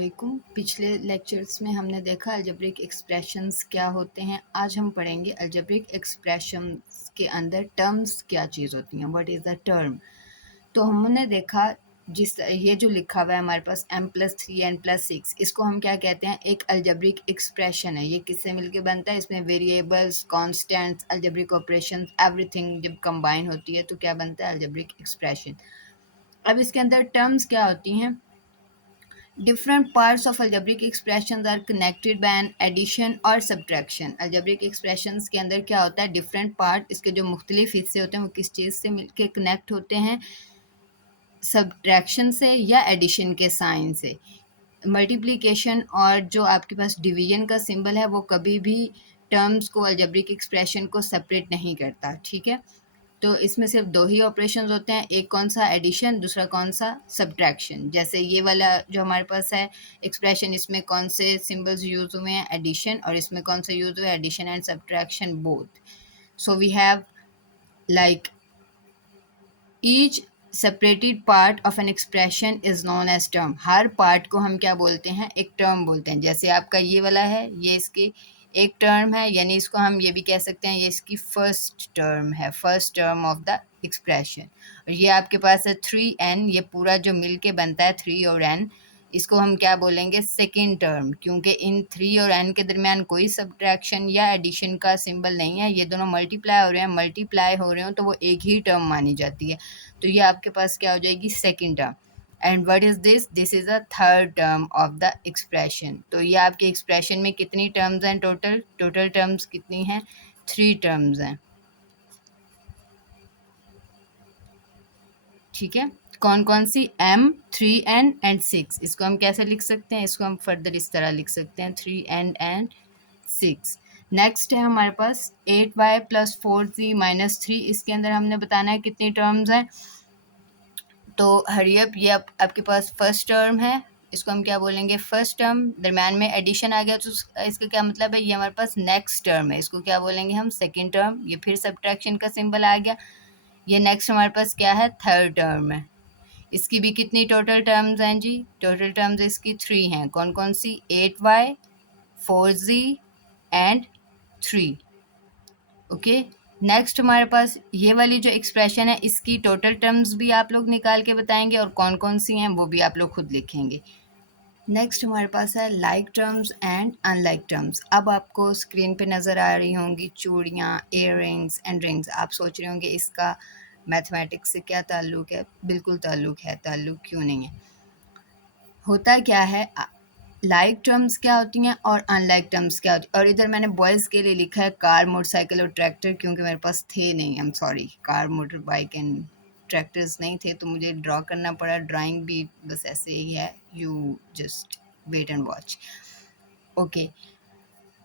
वालेकुम। पिछले लेक्चर्स में हमने देखा अलजेब्रिक एक्सप्रेशंस क्या होते हैं। आज हम पढ़ेंगे अलजेब्रिक एक्सप्रेशंस के अंदर टर्म्स क्या चीज़ होती हैं, व्हाट इज़ द टर्म। तो हमने देखा ये जो लिखा हुआ है हमारे पास m+3 n+6, इसको हम क्या कहते हैं, एक अलजेब्रिक एक्सप्रेशन है। ये किससे मिलके बनता है, इसमें variables, constants, algebraic operation, everything जब कंबाइन होती है तो क्या बनता है, अलजेब्रिक एक्सप्रेशन। अब इसके अंदर टर्म्स क्या होती हैं। Different parts of algebraic expressions are connected by an addition or subtraction. algebraic expressions के अंदर क्या होता है, different part, इसके जो मुख्तलिफ हिस्से होते हैं वो किस चीज़ से मिलके कनेक्ट होते हैं, सब्ट्रैक्शन से या एडिशन के साइन से। मल्टीप्लिकेशन और जो आपके पास डिवीजन का सिंबल है वो कभी भी टर्म्स को, अलजेब्रिक एक्सप्रेशन को सेपरेट नहीं करता, ठीक है। तो इसमें सिर्फ दो ही ऑपरेशंस होते हैं, एक कौन सा, एडिशन, दूसरा कौन सा, सब्ट्रैक्शन। जैसे ये वाला जो हमारे पास है एक्सप्रेशन, इसमें कौन से सिंबल्स यूज हुए हैं, एडिशन, और इसमें कौन से यूज हुए, addition and subtraction both. So we have like each separated part of an expression is known as term. हर पार्ट को हम क्या बोलते हैं, एक टर्म बोलते हैं। जैसे आपका ये वाला है, ये इसकी एक टर्म है, यानी इसको हम ये भी कह सकते हैं ये इसकी फर्स्ट टर्म है, first term of the expression. और ये आपके पास है 3n, ये पूरा जो मिल के बनता है 3 और n, इसको हम क्या बोलेंगे, सेकेंड टर्म, क्योंकि इन 3 और n के दरमियान कोई सब्ट्रैक्शन या एडिशन का सिंबल नहीं है। ये दोनों मल्टीप्लाई हो रहे हैं, मल्टीप्लाई हो रहे हो तो वो एक ही टर्म मानी जाती है। तो ये आपके पास क्या हो जाएगी, second term. And what is this, this is a third term of the expression. तो ये आपके एक्सप्रेशन में कितनी टर्म्स हैं, टोटल टर्म्स कितनी हैं, 3 टर्म्स हैं, ठीक है। कौन कौन सी, m, 3n एंड 6। इसको हम कैसे लिख सकते हैं, इसको हम फर्दर इस तरह लिख सकते हैं, 3n एंड 6। नेक्स्ट है हमारे पास 8y + 4z - 3। इसके अंदर हमने बताना है कितनी टर्म्स हैं। तो हरियप, ये आपके पास फर्स्ट टर्म है, इसको हम क्या बोलेंगे, फर्स्ट टर्म। दरम्यान में एडिशन आ गया तो इसका क्या मतलब है, ये हमारे पास नेक्स्ट टर्म है, इसको क्या बोलेंगे हम, सेकेंड टर्म। ये फिर सब्ट्रैक्शन का सिंबल आ गया, ये नेक्स्ट हमारे पास क्या है, थर्ड टर्म है। इसकी भी कितनी टोटल टर्म्स हैं जी, टोटल टर्म्स इसकी 3 हैं। कौन कौन सी, 8y, 4z and 3। Okay. Next हमारे पास ये वाली जो एक्सप्रेशन है, इसकी टोटल टर्म्स भी आप लोग निकाल के बताएंगे और कौन कौन सी हैं वो भी आप लोग खुद लिखेंगे। नेक्स्ट हमारे पास है like terms and unlike terms. अब आपको स्क्रीन पे नज़र आ रही होंगी चूड़ियाँ, इयररिंग्स एंड रिंग्स। आप सोच रहे होंगे इसका मैथमेटिक्स से क्या ताल्लुक़ है। बिल्कुल ताल्लुक़ है, ताल्लुक़ क्यों नहीं है। होता क्या है, लाइक टर्म्स क्या होती हैं और अनलाइक टर्म्स क्या होती हैं। और इधर मैंने बॉयज़ के लिए लिखा है कार, मोटरसाइकिल और ट्रैक्टर, क्योंकि मेरे पास थे नहीं, I am sorry, car, motor bike and tractors नहीं थे तो मुझे ड्रॉ करना पड़ा। ड्राइंग भी बस ऐसे ही है, you just wait and watch. Okay,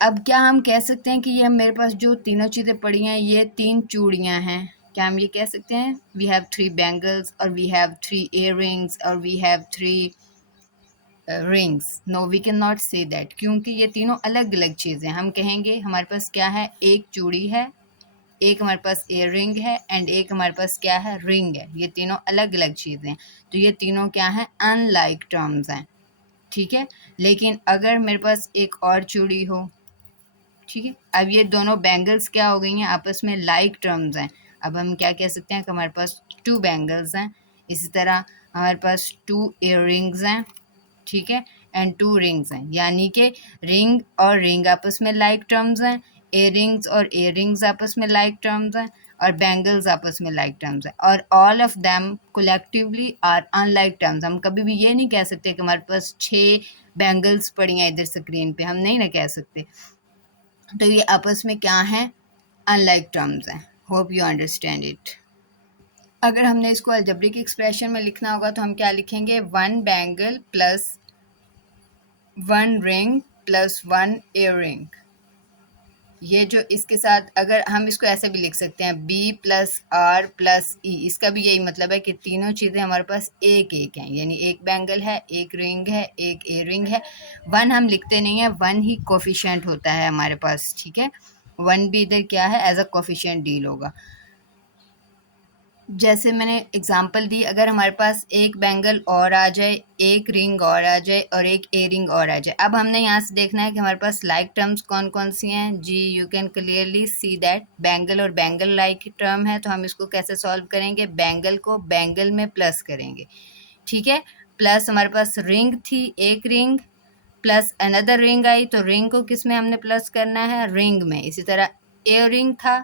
अब क्या हम कह सकते हैं कि ये मेरे पास जो तीनों चीज़ें पड़ी हैं, ये 3 चूड़ियाँ हैं। क्या हम ये कह सकते हैं, वी हैव 3 बैंगल्स और वी हैव 3 इयररिंग्स और we have 3 rings. No, we can not say that, क्योंकि ये तीनों अलग अलग चीज़ें। हम कहेंगे हमारे पास क्या है, एक चूड़ी है, एक हमारे पास इयर रिंग है एंड एक हमारे पास क्या है, रिंग है। ये तीनों अलग अलग चीज़ें हैं, तो ये तीनों क्या हैं, अनलाइक टर्म्स हैं, ठीक है। लेकिन अगर मेरे पास एक और चूड़ी हो, ठीक है, अब ये दोनों बैंगल्स क्या हो गई हैं, आपस में लाइक टर्म्स हैं। अब हम क्या कह सकते हैं कि हमारे पास 2 बैंगल्स हैं, इसी तरह हमारे पास 2 इयर रिंग्स हैं, ठीक है, एंड 2 रिंग्स हैं। यानी कि रिंग और रिंग आपस में लाइक टर्म्स हैं, इयररिंग्स और इयररिंग्स आपस में लाइक टर्म्स हैं, और बैंगल्स आपस में लाइक टर्म्स हैं। और all of them collectively are unlike terms. हम कभी भी ये नहीं कह सकते कि हमारे पास 6 बैंगल्स पड़ी हैं इधर स्क्रीन पे, हम नहीं ना कह सकते। तो ये आपस में क्या हैं, अनलाइक टर्म्स हैं। Hope you understand it. अगर हमने इसको अलजेब्रिक एक्सप्रेशन में लिखना होगा तो हम क्या लिखेंगे, 1 bangle plus 1 ring plus 1 earring. ये जो इसके साथ, अगर हम इसको ऐसे भी लिख सकते हैं, B + R + E। इसका भी यही मतलब है कि तीनों चीज़ें हमारे पास एक एक हैं, यानी एक बैंगल है, एक रिंग है, एक इयररिंग है। 1 हम लिखते नहीं है, 1 ही कोफिशिएंट होता है हमारे पास, ठीक है। 1 भी इधर क्या है, एज अ कोफिशिएंट डील होगा। जैसे मैंने एग्जांपल दी, अगर हमारे पास एक बैंगल और आ जाए, एक रिंग और आ जाए और एक ए रिंग और आ जाए। अब हमने यहाँ से देखना है कि हमारे पास लाइक टर्म्स कौन कौन सी हैं। जी, you can clearly see that bangle और बैंगल लाइक टर्म है, तो हम इसको कैसे सॉल्व करेंगे? बैंगल को बैंगल में प्लस करेंगे, ठीक है। प्लस हमारे पास रिंग थी, एक रिंग प्लस अनदर रिंग आई, तो रिंग को किस में हमने प्लस करना है? रिंग में। इसी तरह ए रिंग था,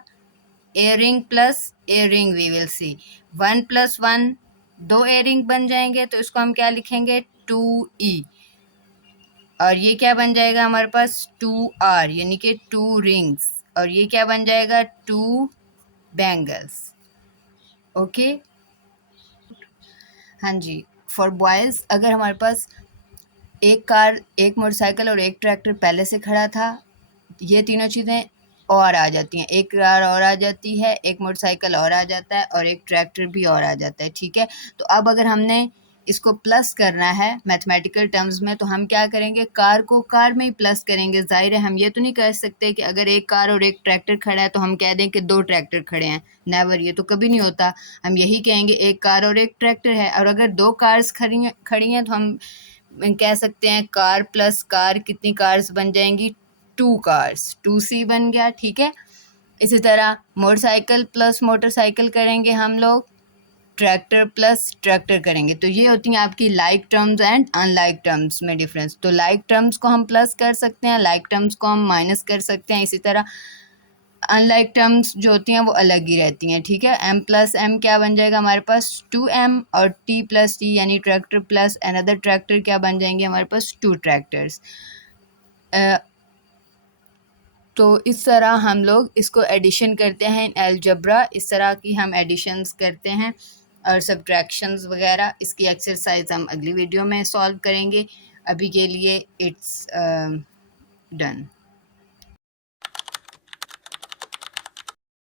a ring plus a ring, we will see 1 + 1 2 a ring बन जाएंगे, तो इसको हम क्या लिखेंगे? 2e। और ये क्या बन जाएगा हमारे पास? 2r, यानी कि 2 रिंग्स। और ये क्या बन जाएगा? 2 बैंगल्स। ओके, हाँ जी। फॉर बॉयज़, अगर हमारे पास एक कार, एक मोटरसाइकिल और एक ट्रैक्टर पहले से खड़ा था, ये तीनों चीज़ें और आ जाती हैं। एक कार और आ जाती है, एक मोटरसाइकिल और आ जाता है और एक ट्रैक्टर भी और आ जाता है, ठीक है। तो अब अगर हमने इसको प्लस करना है मैथमेटिकल टर्म्स में, तो हम क्या करेंगे? कार को कार में ही प्लस करेंगे। ज़ाहिर है हम ये तो नहीं कह सकते कि अगर एक कार और एक ट्रैक्टर खड़ा है तो हम कह दें कि 2 ट्रैक्टर खड़े हैं। नेवर, ये तो कभी नहीं होता। हम यही कहेंगे एक कार और एक ट्रैक्टर है। और अगर 2 कार्स खड़ी हैं तो हम कह सकते हैं कार प्लस कार, कितनी कार्स बन जाएंगी? 2 कार्स, 2c बन गया, ठीक है। इसी तरह मोटरसाइकिल प्लस मोटरसाइकिल करेंगे हम लोग, ट्रैक्टर प्लस ट्रैक्टर करेंगे। तो ये होती हैं आपकी like terms and unlike terms में डिफरेंस। तो लाइक टर्म्स को हम प्लस कर सकते हैं, लाइक टर्म्स को हम माइनस कर सकते हैं। इसी तरह अनलाइक टर्म्स जो होती हैं वो अलग ही रहती हैं, ठीक है। m + m क्या बन जाएगा हमारे पास? 2m। और t + t यानी ट्रैक्टर प्लस अनदर ट्रैक्टर क्या बन जाएंगे हमारे पास? 2 ट्रैक्टर्स। तो इस तरह हम लोग इसको एडिशन करते हैं इन अलजब्रा। इस तरह की हम एडिशंस करते हैं और सब्ट्रैक्शंस वगैरह। इसकी एक्सरसाइज हम अगली वीडियो में सॉल्व करेंगे। अभी के लिए इट्स डन।